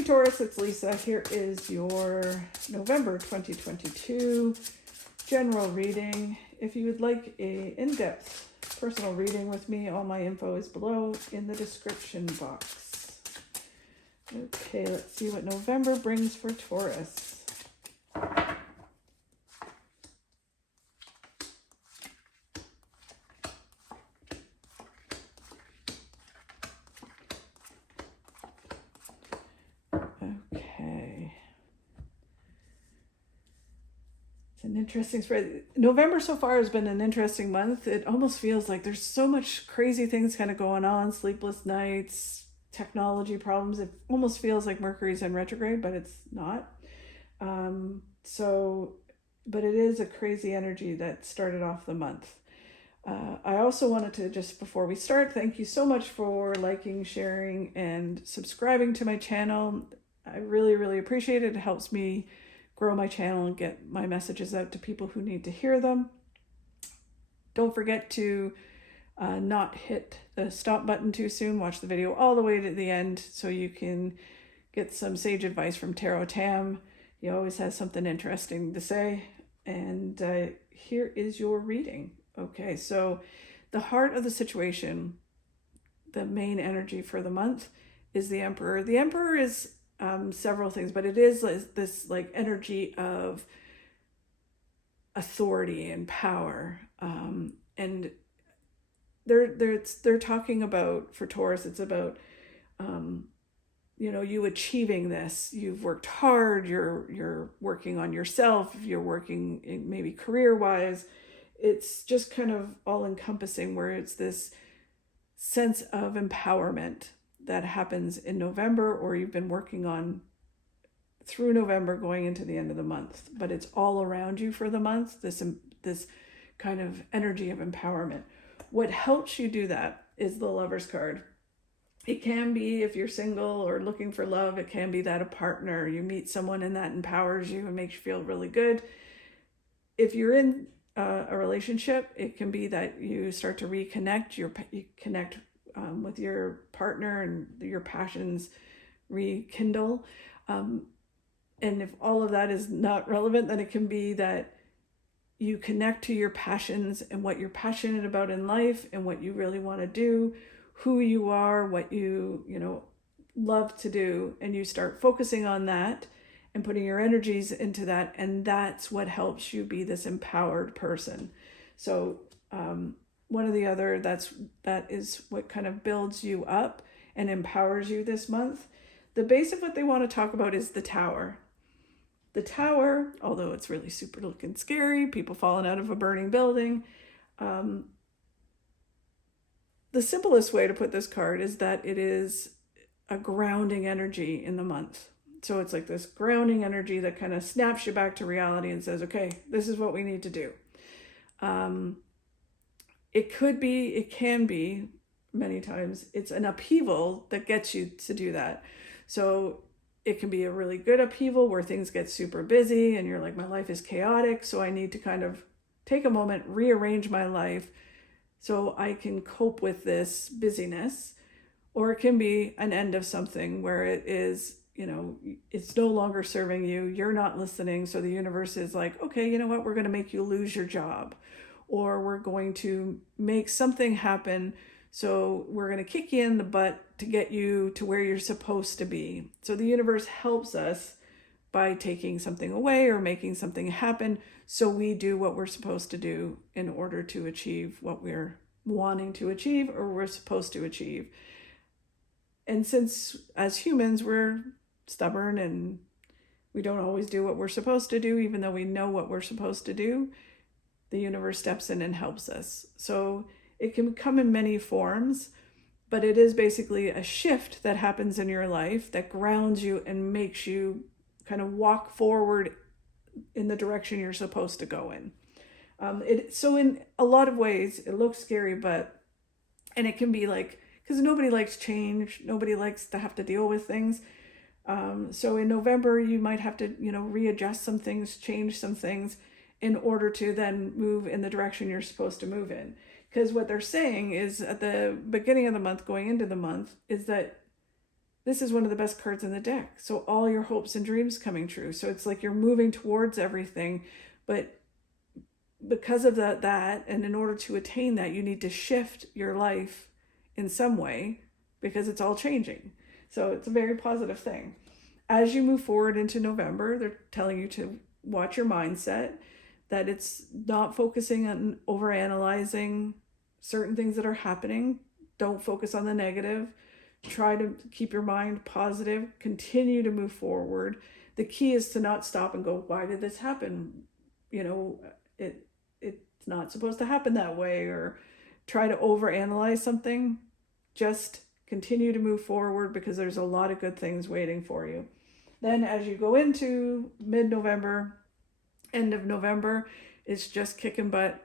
Hey Taurus, it's Lisa. Here is your November 2022 general reading. If you would like a in-depth personal reading with me, all my info is below in the description box. Okay, let's see what November brings for Taurus. Okay. It's an interesting spread. November so far has been an interesting month. It almost feels like there's so much crazy things kind of going on, sleepless nights, technology problems. It almost feels like Mercury's in retrograde, but it's not. But it is a crazy energy that started off the month. I also wanted to, just before we start, thank you so much for liking, sharing, and subscribing to my channel. I really, really appreciate it. It helps me grow my channel and get my messages out to people who need to hear them. Don't forget to not hit the stop button too soon. Watch the video all the way to the end so you can get some sage advice from Tarot Tam. He always has something interesting to say. And here is your reading. Okay, so the heart of the situation, the main energy for the month, is the Emperor. The Emperor is several things, but it is this like energy of authority and power. And they're talking about, for Taurus, it's about you achieving this. You've worked hard. You're working on yourself. You're working maybe career-wise. It's just kind of all-encompassing, where it's this sense of empowerment that happens in November, or you've been working on through November going into the end of the month, but it's all around you for the month, this kind of energy of empowerment. What helps you do that is the Lover's card. It can be, if you're single or looking for love, it can be that a partner, you meet someone and that empowers you and makes you feel really good. If you're in a relationship, it can be that you start to reconnect, you connect with your partner and your passions rekindle. And if all of that is not relevant, then it can be that you connect to your passions and what you're passionate about in life and what you really want to do, who you are, what you love to do, and you start focusing on that and putting your energies into that, and that's what helps you be this empowered person. So one or the other, that is what kind of builds you up and empowers you this month. The base of what they want to talk about is the Tower. The Tower, although it's really super looking scary, people falling out of a burning building, the simplest way to put this card is that it is a grounding energy in the month. So it's like this grounding energy that kind of snaps you back to reality and says, okay, this is what we need to do. It can be, many times, it's an upheaval that gets you to do that. So it can be a really good upheaval where things get super busy and you're like, my life is chaotic, so I need to kind of take a moment, rearrange my life so I can cope with this busyness. Or it can be an end of something where it is, it's no longer serving you. You're not listening. So the universe is like, okay, you know what? We're going to make you lose your job, or we're going to make something happen. So we're going to kick you in the butt to get you to where you're supposed to be. So the universe helps us by taking something away or making something happen. So we do what we're supposed to do in order to achieve what we're wanting to achieve or we're supposed to achieve. And since as humans, we're stubborn and we don't always do what we're supposed to do, even though we know what we're supposed to do, the universe steps in and helps us. So it can come in many forms, but it is basically a shift that happens in your life that grounds you and makes you kind of walk forward in the direction you're supposed to go in. So in a lot of ways, it looks scary, and it can be like, because nobody likes change. Nobody likes to have to deal with things. So in November, you might have to, readjust some things, change some things in order to then move in the direction you're supposed to move in. Because what they're saying is at the beginning of the month, going into the month, is that this is one of the best cards in the deck. So all your hopes and dreams coming true. So it's like you're moving towards everything, but because of that, and in order to attain that, you need to shift your life in some way because it's all changing. So it's a very positive thing. As you move forward into November, they're telling you to watch your mindset, that it's not focusing on overanalyzing certain things that are happening. Don't focus on the negative. Try to keep your mind positive. Continue to move forward. The key is to not stop and go, why did this happen? It's not supposed to happen that way, or try to overanalyze something. Just continue to move forward because there's a lot of good things waiting for you. Then as you go into mid-November, end of November, it's just kicking butt,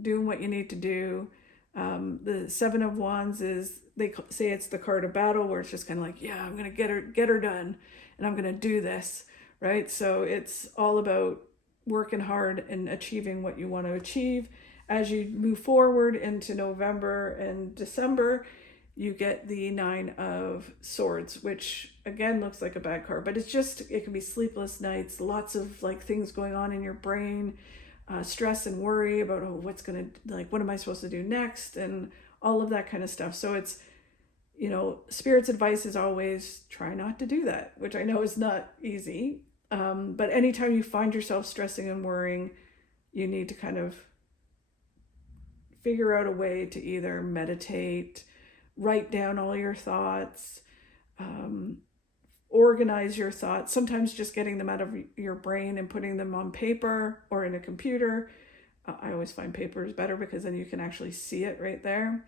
doing what you need to do. The Seven of Wands is, they say it's the card of battle, where it's just kind of like, yeah, I'm going to get her done, and I'm going to do this, right? So it's all about working hard and achieving what you want to achieve. As you move forward into November and December, you get the Nine of Swords, which again looks like a bad card, but it can be sleepless nights, lots of like things going on in your brain, stress and worry about, what am I supposed to do next, and all of that kind of stuff. So it's, Spirit's advice is always try not to do that, which I know is not easy. But anytime you find yourself stressing and worrying, you need to kind of figure out a way to either meditate, write down all your thoughts, organize your thoughts. Sometimes just getting them out of your brain and putting them on paper or in a computer. I always find paper is better because then you can actually see it right there.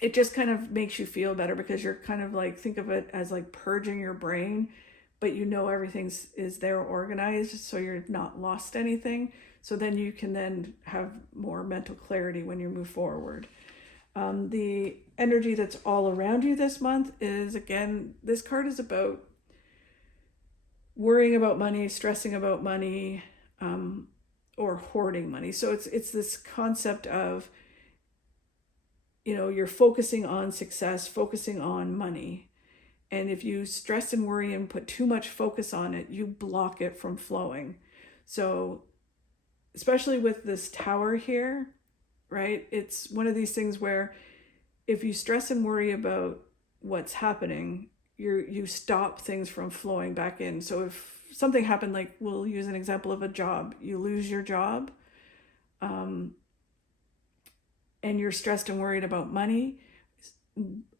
It just kind of makes you feel better because you're kind of like, think of it as like purging your brain, but everything is there organized, so you're not lost anything. So then you can then have more mental clarity when you move forward. The energy that's all around you this month is, again, this card is about worrying about money, stressing about money, or hoarding money. So it's this concept of, you're focusing on success, focusing on money. And if you stress and worry and put too much focus on it, you block it from flowing. So especially with this tower here, right? It's one of these things where if you stress and worry about what's happening, you stop things from flowing back in. So if something happened, like we'll use an example of a job, you lose your job, and you're stressed and worried about money,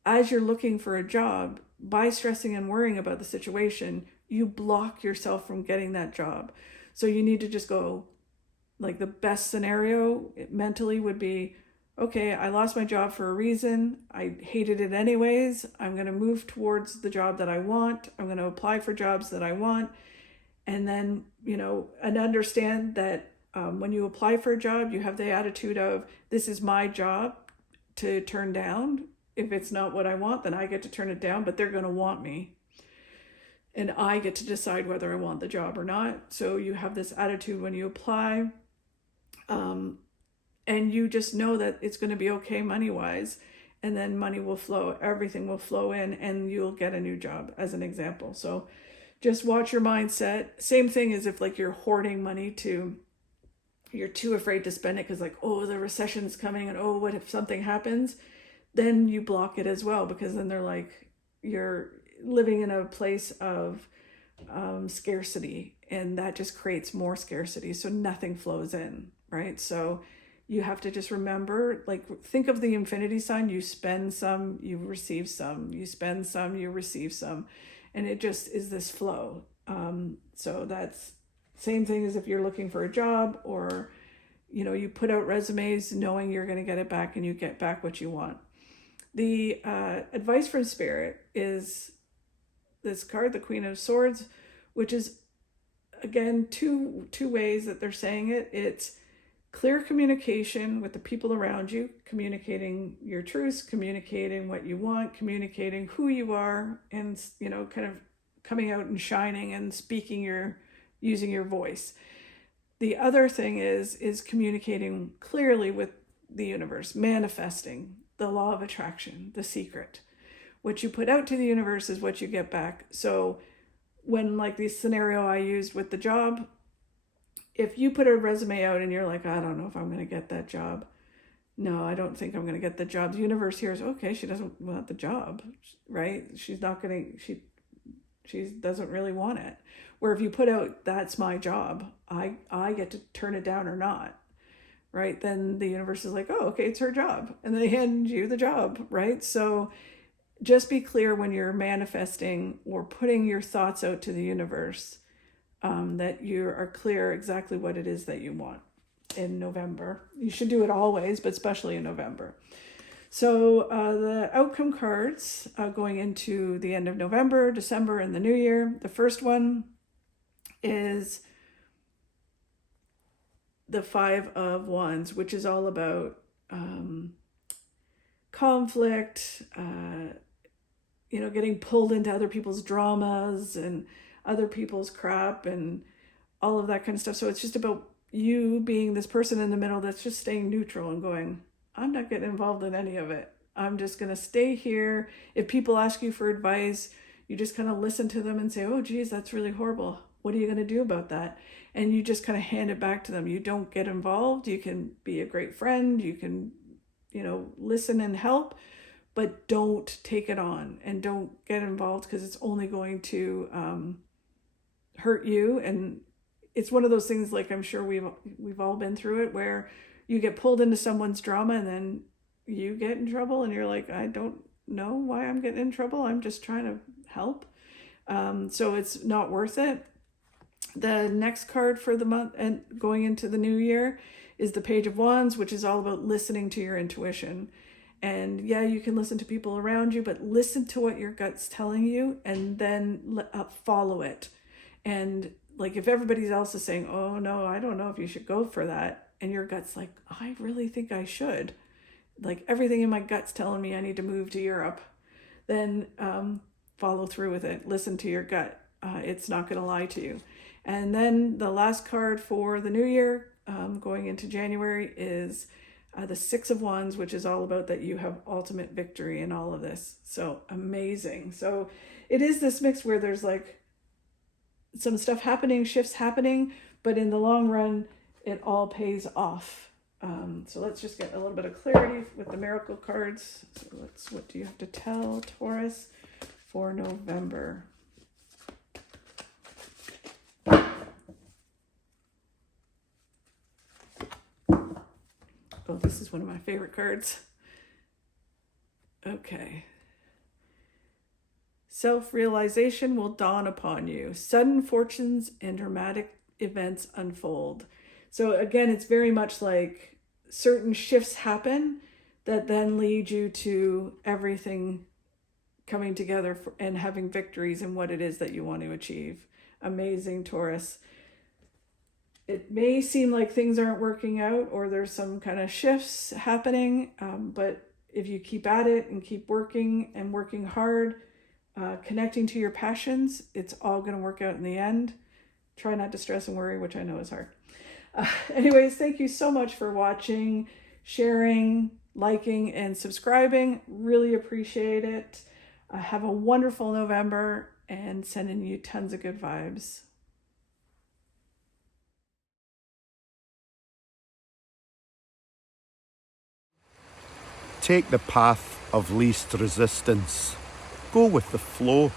as you're looking for a job, by stressing and worrying about the situation, you block yourself from getting that job. So you need to just go, like the best scenario mentally would be, okay, I lost my job for a reason. I hated it anyways. I'm going to move towards the job that I want. I'm going to apply for jobs that I want. And then, and understand that when you apply for a job, you have the attitude of, this is my job to turn down. If it's not what I want, then I get to turn it down, but they're going to want me. And I get to decide whether I want the job or not. So you have this attitude when you apply. And you just know that it's going to be okay money-wise. And then money will flow. Everything will flow in and you'll get a new job, as an example. So just watch your mindset. Same thing as if like you're hoarding money you're too afraid to spend it because like, the recession's coming and what if something happens? Then you block it as well, because then they're like, you're living in a place of scarcity, and that just creates more scarcity. So nothing flows in, right? So you have to just remember, like, think of the infinity sign. You spend some, you receive some, you spend some, you receive some, and it just is this flow. So that's same thing as if you're looking for a job, or, you put out resumes knowing you're going to get it back and you get back what you want. The advice from Spirit is this card, the Queen of Swords, which is, again, two ways that they're saying it. It's clear communication with the people around you, communicating your truths, communicating what you want, communicating who you are, and, kind of coming out and shining and using your voice. The other thing is communicating clearly with the universe, manifesting the law of attraction, the secret, What you put out to the universe is what you get back. So when, like the scenario I used with the job, if you put a resume out and you're like, I don't know if I'm going to get that job. No, I don't think I'm going to get the job. The universe hears, okay, she doesn't want the job, right? She's not going to, she doesn't really want it. Where if you put out, that's my job, I get to turn it down or not, right? Then the universe is like, oh, okay, it's her job. And they hand you the job, right? So just be clear when you're manifesting or putting your thoughts out to the universe, that you are clear exactly what it is that you want in November. You should do it always, but especially in November. So the outcome cards going into the end of November, December, and the new year. The first one is the 5 of Wands, which is all about conflict, getting pulled into other people's dramas and other people's crap and all of that kind of stuff. So it's just about you being this person in the middle that's just staying neutral and going, I'm not getting involved in any of it. I'm just going to stay here. If people ask you for advice, you just kind of listen to them and say, oh, geez, that's really horrible. What are you going to do about that? And you just kind of hand it back to them. You don't get involved. You can be a great friend. You can, listen and help, but don't take it on and don't get involved, because it's only going to hurt you. And it's one of those things, like I'm sure we've all been through it, where you get pulled into someone's drama and then you get in trouble and you're like, I don't know why I'm getting in trouble. I'm just trying to help. So it's not worth it. The next card for the month and going into the new year is the Page of Wands, which is all about listening to your intuition. And yeah, you can listen to people around you, but listen to what your gut's telling you and then follow it. And like if everybody else is saying, oh no, I don't know if you should go for that, and your gut's like, I really think I should, like everything in my gut's telling me I need to move to Europe, then follow through with it. Listen to your gut. It's not going to lie to you. And then the last card for the new year, going into January, is the 6 of Wands, which is all about that you have ultimate victory in all of this. So amazing. So it is this mix where there's like some stuff happening, shifts happening, but in the long run, it all pays off. So let's just get a little bit of clarity with the miracle cards. So what do you have to tell Taurus for November? Oh, this is one of my favorite cards. Okay. Self-realization will dawn upon you. Sudden fortunes and dramatic events unfold. So again, it's very much like certain shifts happen that then lead you to everything coming together and having victories in what it is that you want to achieve. Amazing, Taurus. It may seem like things aren't working out or there's some kind of shifts happening, but if you keep at it and keep working and working hard, connecting to your passions, it's all going to work out in the end. Try not to stress and worry, which I know is hard. Anyways, thank you so much for watching, sharing, liking, and subscribing. Really appreciate it. Have a wonderful November and sending you tons of good vibes. Take the path of least resistance. Go with the flow.